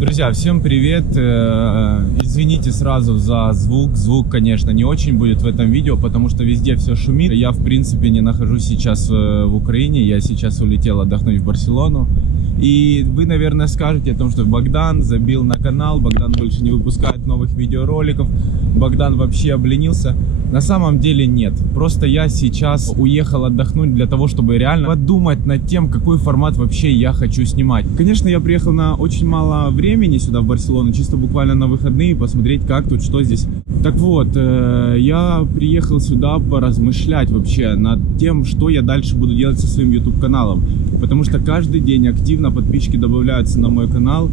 Друзья, всем привет! Извините сразу за звук. Звук, конечно, не очень будет в этом видео, потому что везде все шумит. Я, в принципе, не нахожусь сейчас в Украине. Я сейчас улетел отдохнуть в Барселону. И вы, наверное, скажете о том, что Богдан забил на канал, Богдан больше не выпускает новых видеороликов, Богдан вообще обленился. На самом деле нет. Просто я сейчас уехал отдохнуть для того, чтобы реально подумать над тем, какой формат вообще я хочу снимать. Конечно, я приехал на очень мало времени сюда, в Барселону, чисто буквально на выходные, посмотреть, как тут, что здесь. Так вот, я приехал сюда поразмышлять вообще над тем, что я дальше буду делать со своим YouTube-каналом. Потому что каждый день активно подписчики добавляются на мой канал,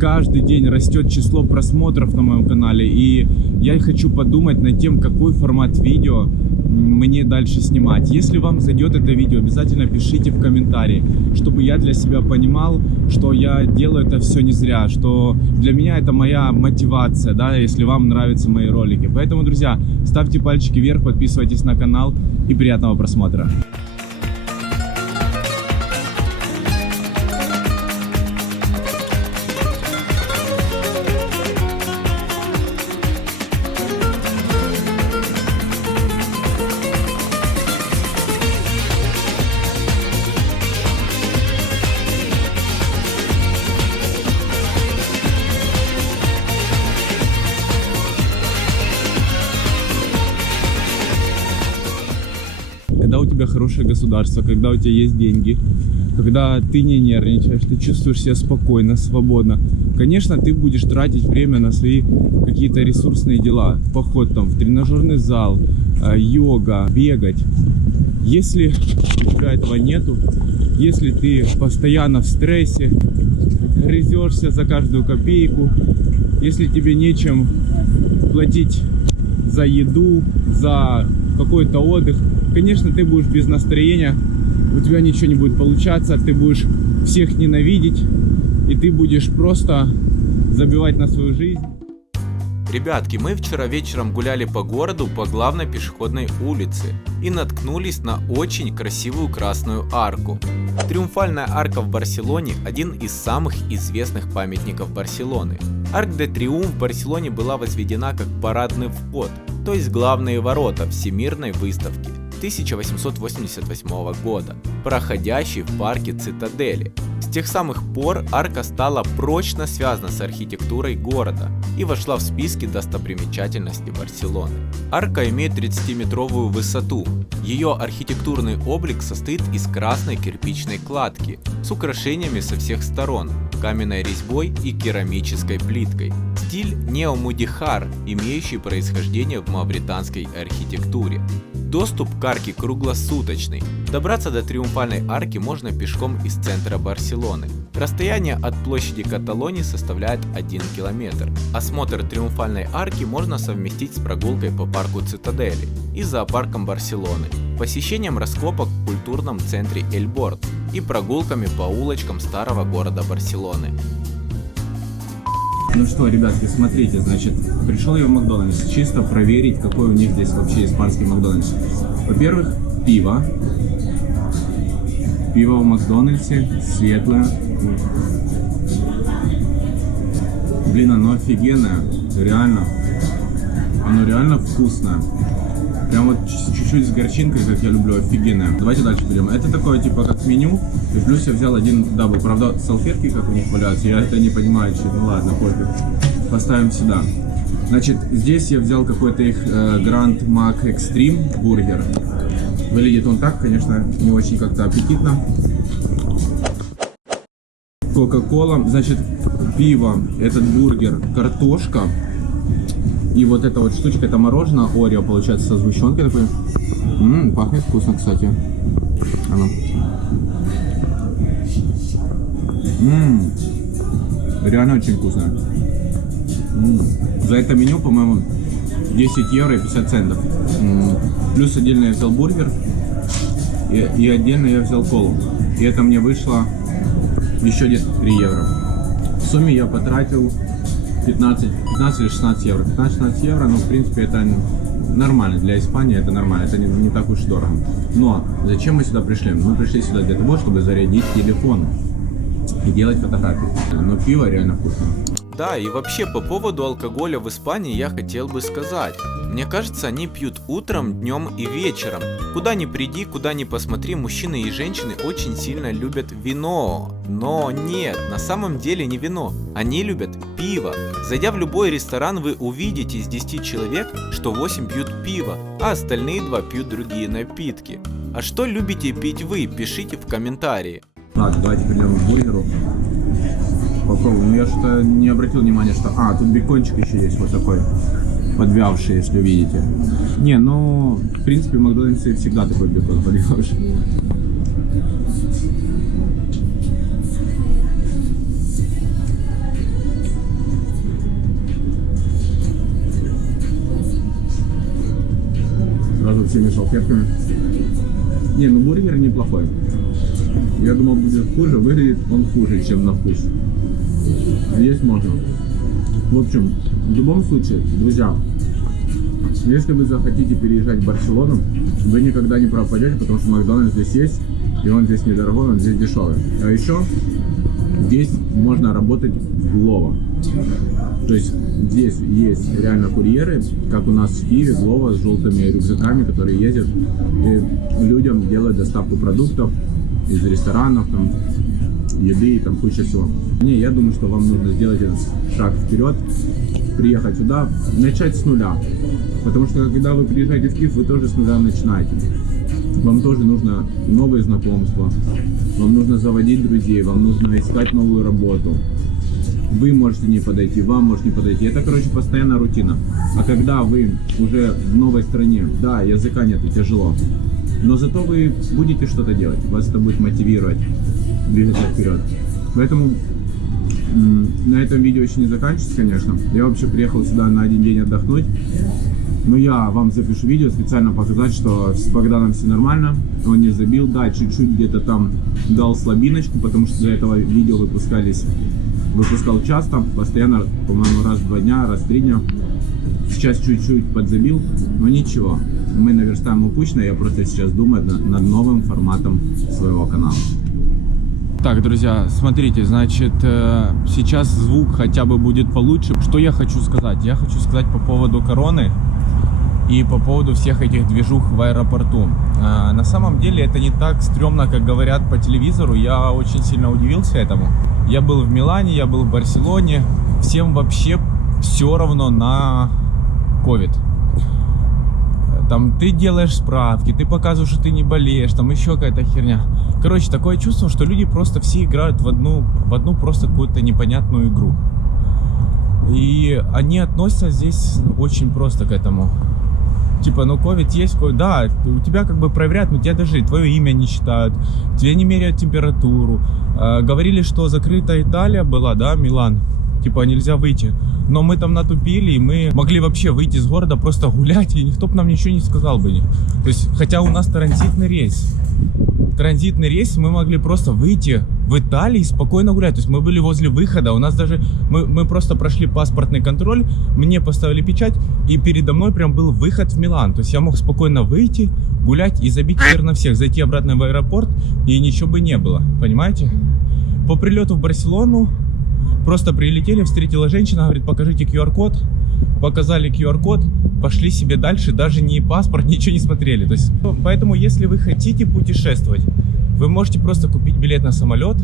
каждый день растет число просмотров на моем канале, и я хочу подумать над тем, какой формат видео мне дальше снимать. Если вам зайдет это видео, обязательно пишите в комментарии, чтобы я для себя понимал, что я делаю это все не зря, что для меня это моя мотивация, да, если вам нравятся мои ролики. Поэтому, друзья, ставьте пальчики вверх, подписывайтесь на канал и приятного просмотра. Когда у тебя хорошее государство, когда у тебя есть деньги, когда ты не нервничаешь, ты чувствуешь себя спокойно, свободно, конечно, ты будешь тратить время на свои какие-то ресурсные дела. Поход там в тренажерный зал, йога, бегать. Если у тебя этого нету, если ты постоянно в стрессе, грызешься за каждую копейку, если тебе нечем платить за еду, за какой-то отдых, конечно, ты будешь без настроения, у тебя ничего не будет получаться, ты будешь всех ненавидеть, и ты будешь просто забивать на свою жизнь. Ребятки, мы вчера вечером гуляли по городу по главной пешеходной улице и наткнулись на очень красивую красную арку. Триумфальная арка в Барселоне – один из самых известных памятников Барселоны. Арк де Триумф в Барселоне была возведена как парадный вход, то есть главные ворота Всемирной выставки 1888 года, проходящей в парке Цитадели. С тех самых пор арка стала прочно связана с архитектурой города и вошла в списки достопримечательностей Барселоны. Арка имеет 30-метровую высоту. Ее архитектурный облик состоит из красной кирпичной кладки с украшениями со всех сторон, каменной резьбой и керамической плиткой. Стиль неомудихар, имеющий происхождение в мавританской архитектуре. Доступ к арке круглосуточный. Добраться до Триумфальной арки можно пешком из центра Барселоны. Расстояние от площади Каталонии составляет 1 километр. Осмотр Триумфальной арки можно совместить с прогулкой по парку Цитадели и зоопарком Барселоны, посещением раскопок в культурном центре Эль-Борд и прогулками по улочкам старого города Барселоны. Ну что, ребятки, смотрите, значит, пришел я в Макдональдс, чисто проверить, какой у них здесь вообще испанский Макдональдс. Во-первых, пиво. Пиво в Макдональдсе, светлое. Блин, оно офигенное, реально. Оно реально вкусное. Прям вот чуть-чуть с горчинкой, как я люблю, офигенное. Давайте дальше пойдем. Это такое, типа, как меню. И плюс я взял один дабл. Правда, салфетки, как у них валяются, я это не понимаю. Ну ладно, пофиг. Поставим сюда. Значит, здесь я взял какой-то их Grand Mac Extreme бургер. Выглядит он так, конечно, не очень как-то аппетитно. Кока-кола. Значит, пиво, этот бургер, картошка. И вот эта вот штучка, это мороженое Орео, получается, со сгущенкой такой. Пахнет вкусно, кстати. Реально очень вкусно. За это меню, по-моему, 10 евро и 50 центов. Плюс отдельно я взял бургер. И отдельно я взял колу. И это мне вышло еще где-то 3 евро. В сумме я потратил 15 или 16 евро. 15-16 евро, но в принципе это нормально. Для Испании это нормально, это не так уж дорого. Но зачем мы сюда пришли? Мы пришли сюда для того, чтобы зарядить телефон. и делать фотографии. Но пиво реально вкусное. Да, и вообще по поводу алкоголя в Испании я хотел бы сказать. Мне кажется, они пьют утром, днем и вечером. Куда ни приди, куда ни посмотри, мужчины и женщины очень сильно любят вино. Но нет, на самом деле не вино. Они любят пиво. Зайдя в любой ресторан, вы увидите из 10 человек, что 8 пьют пиво, а остальные 2 пьют другие напитки. А что любите пить вы? Пишите в комментарии. Так, давайте перейдем к бургеру. Попробуем. Ну я что-то не обратил внимания, что... А, тут бекончик еще есть вот такой. Подвявший, если увидите. Не, ну, в принципе, в Макдональдсе всегда такой бекон подвявший. Сразу всеми салфетками. Не, ну бургер неплохой. Я думал, будет хуже, выглядит он хуже, чем на вкус. Есть можно. В общем, в любом случае, друзья, если вы захотите переезжать в Барселону, вы никогда не пропадете, потому что Макдональдс здесь есть, и он здесь недорогой, он здесь дешевый. А еще здесь можно работать Glovo. То есть здесь есть реально курьеры, как у нас в Киеве, Glovo с желтыми рюкзаками, которые ездят и людям делают доставку продуктов из ресторанов, там, еды и там куча всего. Не, я думаю, что вам нужно сделать этот шаг вперед, приехать сюда, начать с нуля. Потому что когда вы приезжаете в Киев, вы тоже с нуля начинаете. Вам тоже нужно новые знакомства, вам нужно заводить друзей, вам нужно искать новую работу. Вы можете не подойти, вам может не подойти. Это, короче, постоянная рутина. А когда вы уже в новой стране, да, языка нету, тяжело. Но зато вы будете что-то делать, вас это будет мотивировать, двигаться вперед. Поэтому на этом видео еще не заканчивается, конечно. Я вообще приехал сюда на один день отдохнуть. Но я вам запишу видео, специально показать, что с Богданом все нормально. Он не забил, да, чуть-чуть где-то там дал слабиночку, потому что до этого видео выпускал часто, постоянно, по-моему, раз в 2 дня, раз в 3 дня. Сейчас чуть-чуть подзабил, но ничего. Мы наверстаем упущенное, я просто сейчас думаю над новым форматом своего канала. Так, друзья, смотрите, значит, сейчас звук хотя бы будет получше. Что я хочу сказать? Я хочу сказать по поводу короны и по поводу всех этих движух в аэропорту. На самом деле это не так стрёмно, как говорят по телевизору. Я очень сильно удивился этому. Я был в Милане, я был в Барселоне. Всем вообще все равно на ковид. Там ты делаешь справки, ты показываешь, что ты не болеешь, там еще какая-то херня. Короче, такое чувство, что люди просто все играют в одну просто какую-то непонятную игру. И они относятся здесь очень просто к этому. Типа, ну ковид есть, да, у тебя как бы проверяют, но тебя даже твое имя не считают, тебе не меряют температуру. Говорили, что закрыта Италия была, да, Милан, типа нельзя выйти. Но мы там натупили, и мы могли вообще выйти из города, просто гулять, и никто бы нам ничего не сказал бы. То есть, хотя у нас транзитный рейс. Транзитный рейс, мы могли просто выйти в Италии и спокойно гулять. То есть мы были возле выхода, у нас даже, мы просто прошли паспортный контроль, мне поставили печать, и передо мной прям был выход в Милан. То есть я мог спокойно выйти, гулять и забить хер на всех, зайти обратно в аэропорт, и ничего бы не было, понимаете? По прилету в Барселону просто прилетели, встретила женщина, говорит, покажите QR-код. Показали QR-код, пошли себе дальше, даже ни паспорт, ничего не смотрели. То есть, поэтому, если вы хотите путешествовать, вы можете просто купить билет на самолет,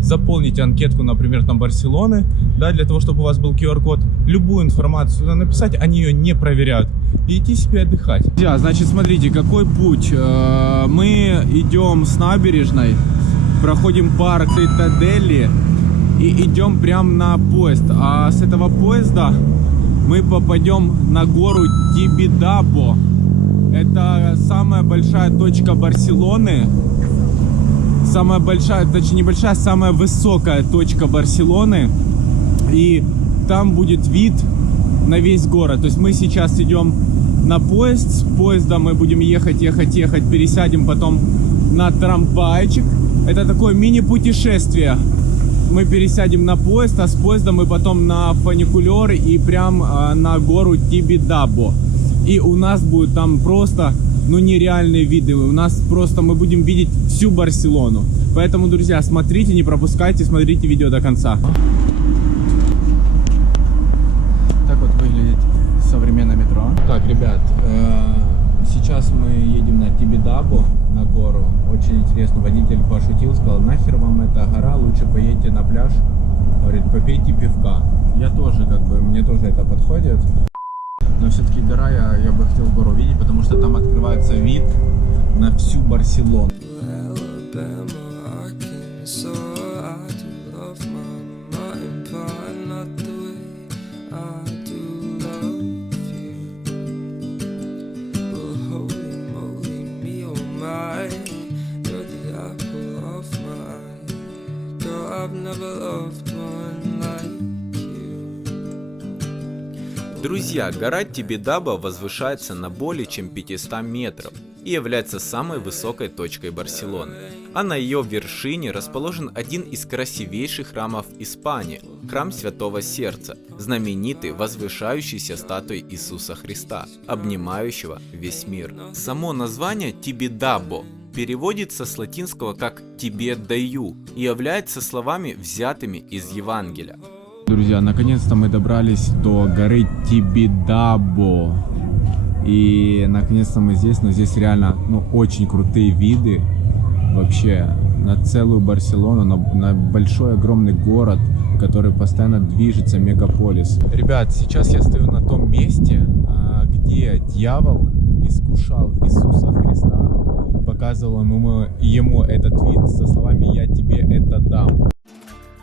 заполнить анкетку, например, там Барселоны, да, для того, чтобы у вас был QR-код, любую информацию туда написать, они ее не проверяют, и идти себе отдыхать. Друзья, значит, смотрите, какой путь. Мы идем с набережной, проходим парк Цитадели и идем прямо на поезд. А с этого поезда мы попадем на гору Тибидабо. Это самая большая точка Барселоны. Самая большая, точнее небольшая, самая высокая точка Барселоны. И там будет вид на весь город. То есть мы сейчас идем на поезд. С поезда мы будем ехать, пересядем потом на трамвайчик. Это такое мини-путешествие. Мы пересядем на поезд, а с поезда мы потом на фуникулер и прям на гору Тибидабо. И у нас будет там просто, ну, нереальные виды. У нас просто, мы будем видеть всю Барселону. Поэтому, друзья, смотрите, не пропускайте, смотрите видео до конца. Так вот выглядит современное метро. Так, ребят, сейчас мы едем на Тибидабо, на гору. Очень интересно, водитель пошутил, сказал, нахер вам эта гора, лучше поедьте на пляж. Говорит, попейте пивка. Я тоже, как бы, мне тоже это подходит. Но все-таки гора, я бы хотел гору видеть, потому что там открывается вид на всю Барселону. Друзья, гора Тибидабо возвышается на более чем 500 метров и является самой высокой точкой Барселоны. А на ее вершине расположен один из красивейших храмов Испании – храм Святого Сердца, знаменитый возвышающейся статуей Иисуса Христа, обнимающего весь мир. Само название Тибидабо переводится с латинского как «тебе даю» и является словами, взятыми из Евангелия. Друзья, наконец-то мы добрались до горы Тибидабо. И наконец-то мы здесь, но здесь реально очень крутые виды вообще на целую Барселону, на большой огромный город, который постоянно движется, мегаполис. Ребят, сейчас я стою на том месте, где дьявол искушал Иисуса Христа, показывал ему этот вид со словами «я тебе это дам».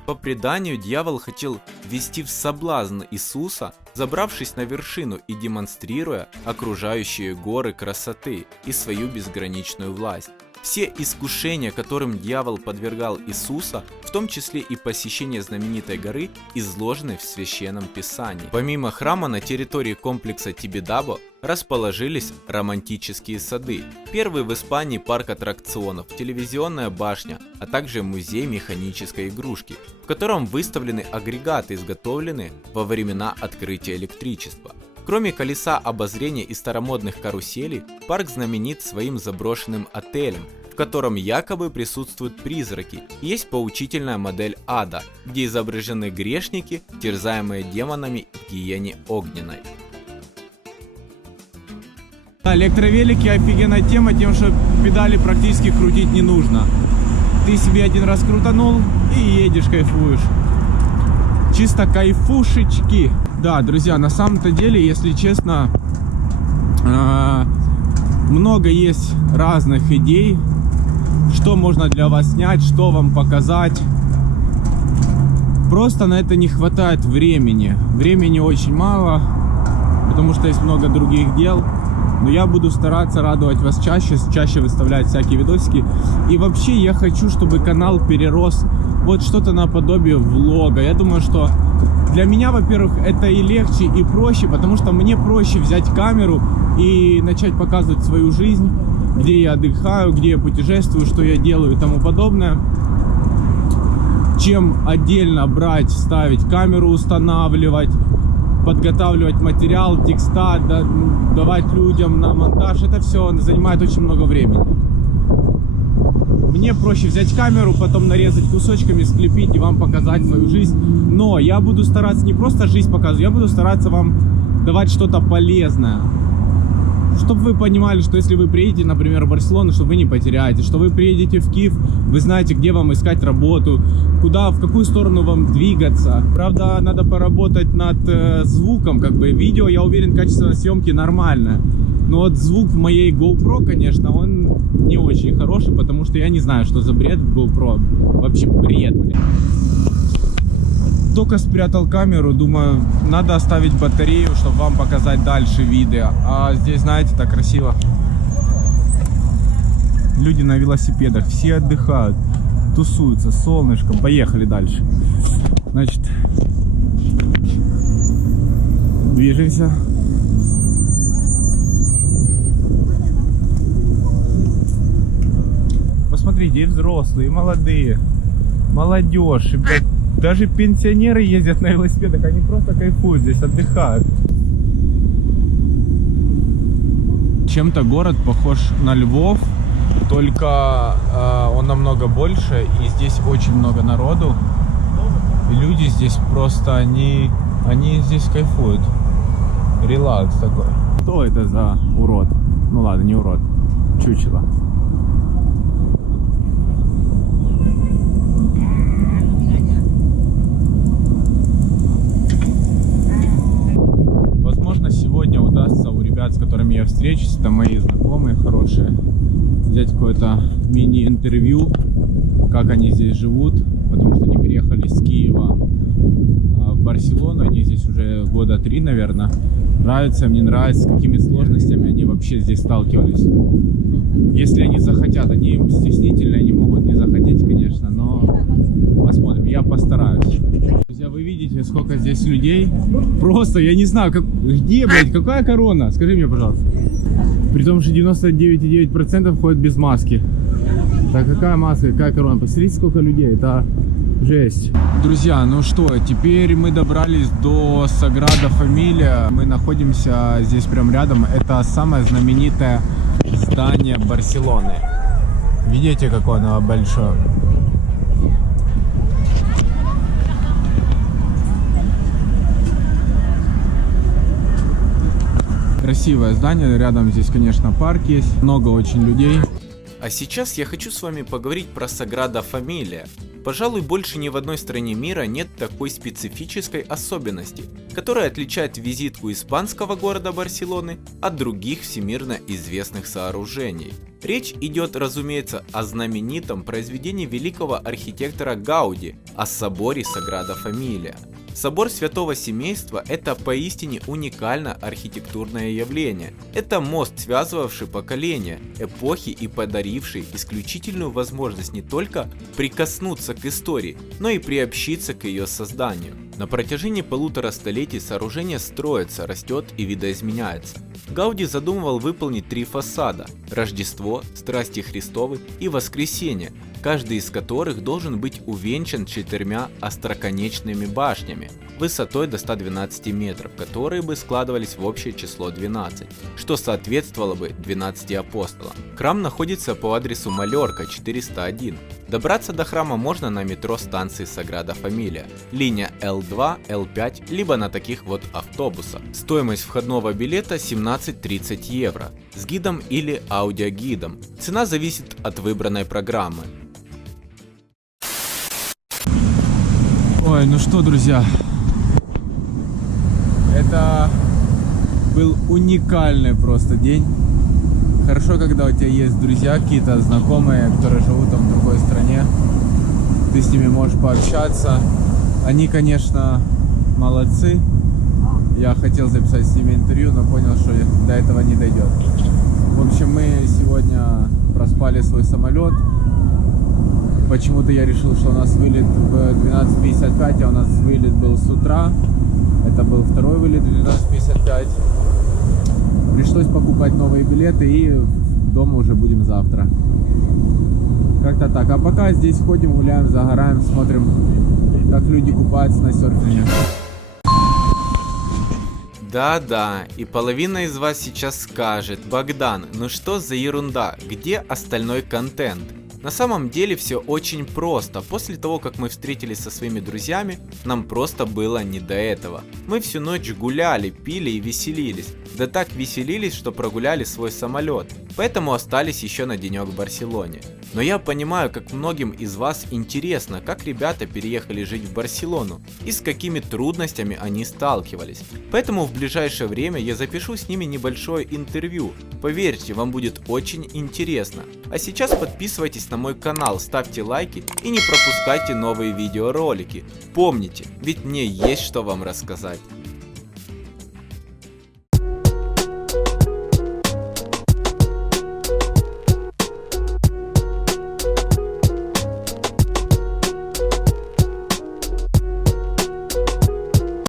По преданию, дьявол хотел ввести в соблазн Иисуса, забравшись на вершину и демонстрируя окружающие горы красоты и свою безграничную власть. Все искушения, которым дьявол подвергал Иисуса, в том числе и посещение знаменитой горы, изложены в Священном Писании. Помимо храма на территории комплекса Тибидабо расположились романтические сады, первый в Испании парк аттракционов, телевизионная башня, а также музей механической игрушки, в котором выставлены агрегаты, изготовленные во времена открытия электричества. Кроме колеса обозрения и старомодных каруселей, парк знаменит своим заброшенным отелем, в котором якобы присутствуют призраки. Есть поучительная модель ада, где изображены грешники, терзаемые демонами в гиене огненной. Электровелики офигенная тема тем, что педали практически крутить не нужно. Ты себе один раз крутанул и едешь, кайфуешь. Чисто кайфушечки. Да, друзья, на самом-то деле, если честно, много есть разных идей, что можно для вас снять, что вам показать. Просто на это не хватает времени. Времени очень мало, потому что есть много других дел. Но я буду стараться радовать вас чаще выставлять всякие видосики. И вообще я хочу, чтобы канал перерос вот что-то наподобие влога. Я думаю, что для меня, во-первых, это и легче, и проще, потому что мне проще взять камеру и начать показывать свою жизнь, где я отдыхаю, где я путешествую, что я делаю и тому подобное, чем отдельно брать, ставить камеру, устанавливать, подготавливать материал, текста, давать людям на монтаж. Это все занимает очень много времени. Мне проще взять камеру, потом нарезать кусочками, склепить и вам показать свою жизнь. Но я буду стараться не просто жизнь показывать, я буду стараться вам давать что-то полезное. Чтобы вы понимали, что если вы приедете, например, в Барселону, чтобы вы не потеряете, что вы приедете в Киев, вы знаете, где вам искать работу, куда, в какую сторону вам двигаться. Правда, надо поработать над звуком, как бы видео, я уверен, качество съемки нормальное. Но вот звук в моей GoPro, конечно, он не очень хороший, потому что я не знаю, что за бред в GoPro. Вообще бред, блин. Только спрятал камеру, думаю, надо оставить батарею, чтобы вам показать дальше виды. А здесь, знаете, так красиво. Люди на велосипедах, все отдыхают, тусуются, солнышко. Поехали дальше. Значит, движемся. Посмотрите, и взрослые, и молодые, молодежь, и, блядь, даже пенсионеры ездят на велосипедах, они просто кайфуют здесь, отдыхают. Чем-то город похож на Львов, только он намного больше, и здесь очень много народу. И люди здесь просто, они здесь кайфуют. Релакс такой. Что это за урод? Ну ладно, не урод. Чучело. Возможно, сегодня удастся у ребят, с которыми я встречусь, это мои знакомые хорошие, взять какое-то мини-интервью, как они здесь живут, потому что они переехали с Киева в Барселону, они здесь уже года 3, наверное. Нравится, мне нравится, с какими сложностями они вообще здесь сталкивались. Если они захотят, они стеснительные, они могут не захотеть, конечно, но посмотрим, я постараюсь. Друзья, вы видите, сколько здесь людей? Просто, я не знаю, где, блядь, какая корона? Скажи мне, пожалуйста. При том, что 99,9% ходят без маски. Так какая маска, какая корона? Посмотрите, сколько людей, это жесть. Друзья, ну что, теперь мы добрались до Саграда Фамилия. Мы находимся здесь прям рядом. Это самое знаменитое здание Барселоны. Видите, какое оно большое? Красивое здание, рядом здесь, конечно, парк есть, много очень людей. А сейчас я хочу с вами поговорить про Саграда Фамилия. Пожалуй, больше ни в одной стране мира нет такой специфической особенности, которая отличает визитку испанского города Барселоны от других всемирно известных сооружений. Речь идет, разумеется, о знаменитом произведении великого архитектора Гауди, о соборе Саграда Фамилия. Собор Святого Семейства – это поистине уникальное архитектурное явление. Это мост, связывавший поколения, эпохи и подаривший исключительную возможность не только прикоснуться к истории, но и приобщиться к ее созданию. На протяжении 1,5 столетий сооружение строится, растет и видоизменяется. Гауди задумывал выполнить 3 фасада – Рождество, Страсти Христовы и Воскресение, каждый из которых должен быть увенчан 4 остроконечными башнями высотой до 112 метров, которые бы складывались в общее число 12, что соответствовало бы 12 апостолам. Храм находится по адресу Маллорка, 401. Добраться до храма можно на метро станции Саграда Фамилия, линия L2, L5, либо на таких вот автобусах. Стоимость входного билета 17-30 евро, с гидом или аудиогидом. Цена зависит от выбранной программы. Ой, ну что, друзья, это был уникальный просто день. Хорошо, когда у тебя есть друзья какие-то, знакомые, которые живут там в другой стране. Ты с ними можешь пообщаться. Они, конечно, молодцы. Я хотел записать с ними интервью, но понял, что до этого не дойдет. В общем, мы сегодня проспали свой самолет. Почему-то я решил, что у нас вылет в 12:55, а у нас вылет был с утра. Это был второй вылет в 12:55. Пришлось покупать новые билеты, и дома уже будем завтра. Как-то так. А пока здесь ходим, гуляем, загораем, смотрим, как люди купаются на серфинге. Да-да, и половина из вас сейчас скажет: Богдан, ну что за ерунда, где остальной контент? На самом деле все очень просто. После того, как мы встретились со своими друзьями, нам просто было не до этого. Мы всю ночь гуляли, пили и веселились. Да так веселились, что прогуляли свой самолет. Поэтому остались еще на денек в Барселоне. Но я понимаю, как многим из вас интересно, как ребята переехали жить в Барселону и с какими трудностями они сталкивались. Поэтому в ближайшее время я запишу с ними небольшое интервью. Поверьте, вам будет очень интересно. А сейчас подписывайтесь на мой канал, ставьте лайки и не пропускайте новые видеоролики. Помните, ведь мне есть что вам рассказать.